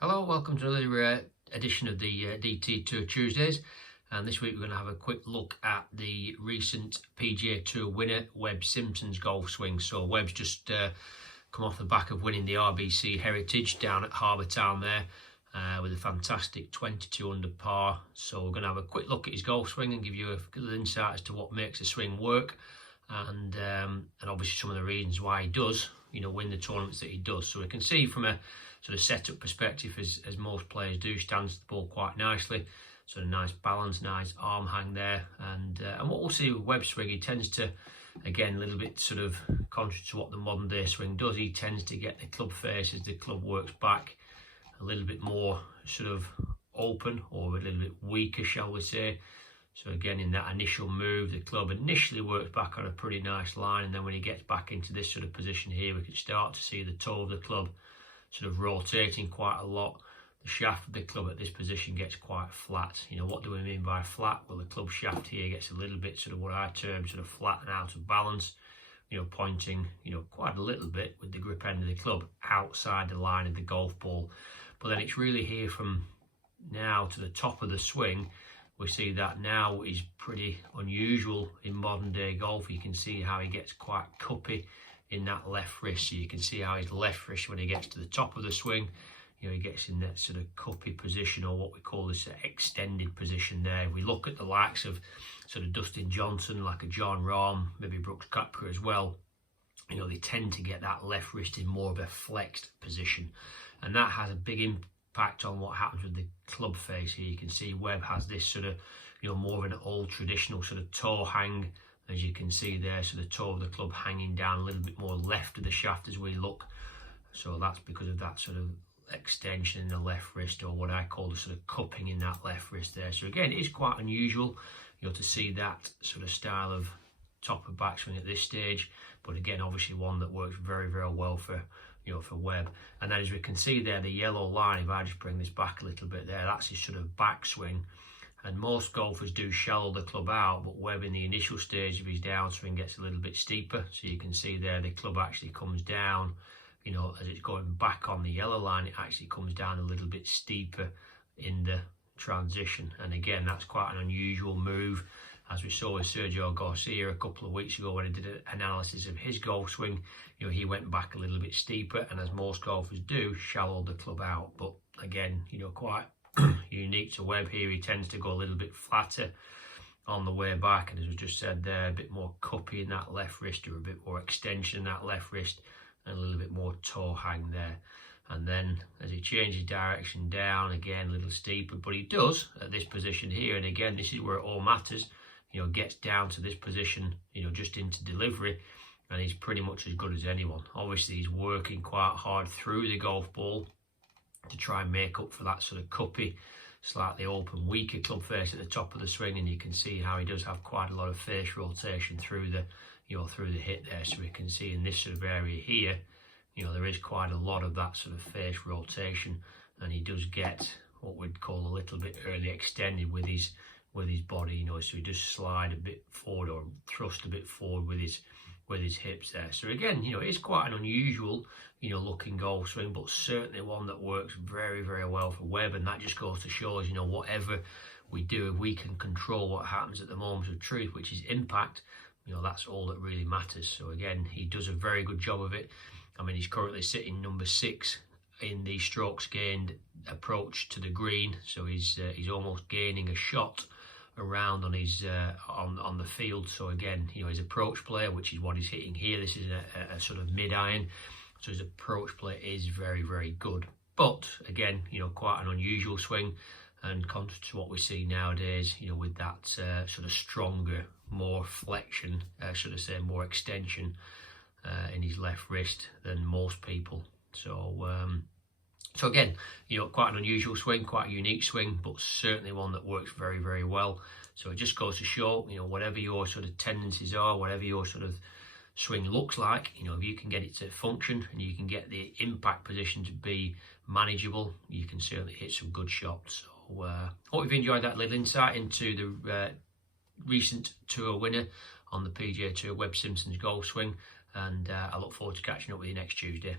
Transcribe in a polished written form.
Hello, welcome to another edition of the DT Tour Tuesdays, and this week we're going to have a quick look at the recent PGA Tour winner Web Simpson's golf swing. So Webb's just come off the back of winning the RBC Heritage down at Harbour Town there with a fantastic 22 under par. So we're going to have a quick look at his golf swing and give you a little insight as to what makes the swing work, and obviously some of the reasons why he does win the tournaments that he does. So we can see from a sort of setup perspective, as most players do, stands the ball quite nicely, sort of nice balance, nice arm hang there, and what we'll see with Webb's swing, he tends to, again, a little bit sort of contrary to what the modern day swing does, he tends to get the club face as the club works back a little bit more sort of open, or a little bit weaker, shall we say. So again, in that initial move, the club initially works back on a pretty nice line, and then when he gets back into this sort of position here, we can start to see the toe of the club sort of rotating quite a lot. The shaft of the club at this position gets quite flat. What do we mean by flat? Well, the club shaft here gets a little bit sort of what I term sort of flat and out of balance, pointing, quite a little bit with the grip end of the club outside the line of the golf ball. But then it's really here from now to the top of the swing. We see that now is pretty unusual in modern day golf. You can see how he gets quite cuppy in that left wrist. So you can see how his left wrist, when he gets to the top of the swing, he gets in that sort of cuppy position, or what we call this extended position there. If we look at the likes of sort of Dustin Johnson, like a John Rahm, maybe Brooks Koepka as well, they tend to get that left wrist in more of a flexed position, and that has a big impact on what happens with the club face here. You can see Webb has this sort of more of an old traditional sort of toe hang, as you can see there. So the toe of the club hanging down a little bit more left of the shaft as we look. So that's because of that sort of extension in the left wrist, or what I call the sort of cupping in that left wrist there. So again, it is quite unusual, to see that sort of style of top of backswing at this stage. But again, obviously one that works very, very well for for Webb. And then as we can see there, the yellow line, if I just bring this back a little bit there, that's his sort of backswing. And most golfers do shallow the club out, but Webb in the initial stage of his downswing gets a little bit steeper. So you can see there the club actually comes down, as it's going back on the yellow line, it actually comes down a little bit steeper in the transition. And again, that's quite an unusual move, as we saw with Sergio Garcia a couple of weeks ago when I did an analysis of his golf swing. He went back a little bit steeper, and as most golfers do, shallowed the club out. But again, quite unique to Webb here, he tends to go a little bit flatter on the way back, and as we just said there, a bit more cuppy in that left wrist, or a bit more extension in that left wrist, and a little bit more toe hang there. And then as he changes direction down, again a little steeper, but he does at this position here, and again this is where it all matters, gets down to this position, just into delivery, and he's pretty much as good as anyone. Obviously he's working quite hard through the golf ball to try and make up for that sort of cuppy, slightly open, weaker club face at the top of the swing, and you can see how he does have quite a lot of face rotation through the through the hit there. So we can see in this sort of area here, there is quite a lot of that sort of face rotation, and he does get what we'd call a little bit early extended with his body, so he does slide a bit forward, or thrust a bit forward with his hips there. So again, it is quite an unusual looking golf swing, but certainly one that works very, very well for Webb. And that just goes to show us, whatever we do, if we can control what happens at the moment of truth, which is impact, that's all that really matters. So again, he does a very good job of it. I mean, he's currently sitting number 6 in the strokes gained approach to the green, so he's almost gaining a shot around on his on the field. So again, his approach play, which is what he's hitting here, this is a sort of mid iron, so his approach play is very, very good. But again, quite an unusual swing, and contrary to what we see nowadays, with that sort of stronger, more flexion, should I say, more extension in his left wrist than most people. So again, quite an unusual swing, quite a unique swing, but certainly one that works very, very well. So it just goes to show, whatever your sort of tendencies are, whatever your sort of swing looks like, if you can get it to function and you can get the impact position to be manageable, you can certainly hit some good shots. So hope you've enjoyed that little insight into the recent tour winner on the PGA Tour, Web Simpson's golf swing, and I look forward to catching up with you next Tuesday.